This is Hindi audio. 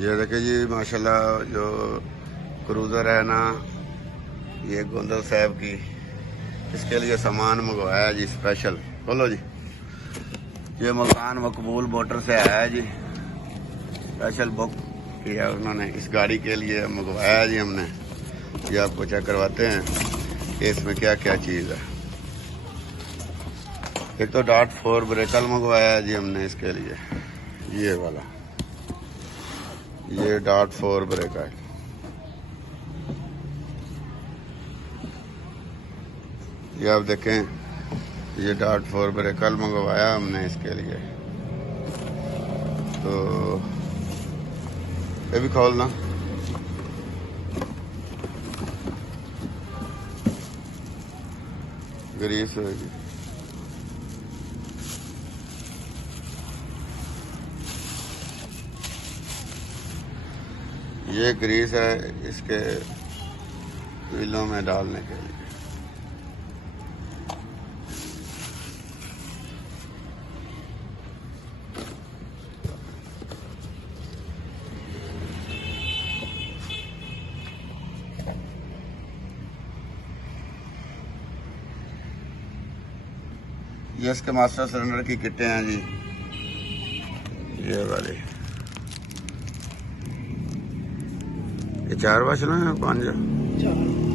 ये देखिए जी माशाल्लाह जो क्रूज़र है ना, ये गोंदल साहब की, इसके लिए सामान मंगवाया जी स्पेशल। बोलो जी, ये मकान मकबूल मोटर से आया है जी, स्पेशल बुक किया उन्होंने इस गाड़ी के लिए मंगवाया जी हमने। ये आपको चेक करवाते हैं कि इसमें क्या क्या चीज़ है। एक तो डॉट 4 ब्रेकल मंगवाया है जी हमने इसके लिए, ये वाला, ये डॉट 4 ब्रेकर। ये आप देखें, ये डॉट 4 ब्रेकल मंगवाया हमने इसके लिए। तो ये भी खोलना, ग्रीस होगी। ये ग्रीस है इसके व्हीलों में डालने के लिए। ये इसके मास्टर सिलेंडर की किटें हैं जी, ये वाली। ये 4 बचना है 5?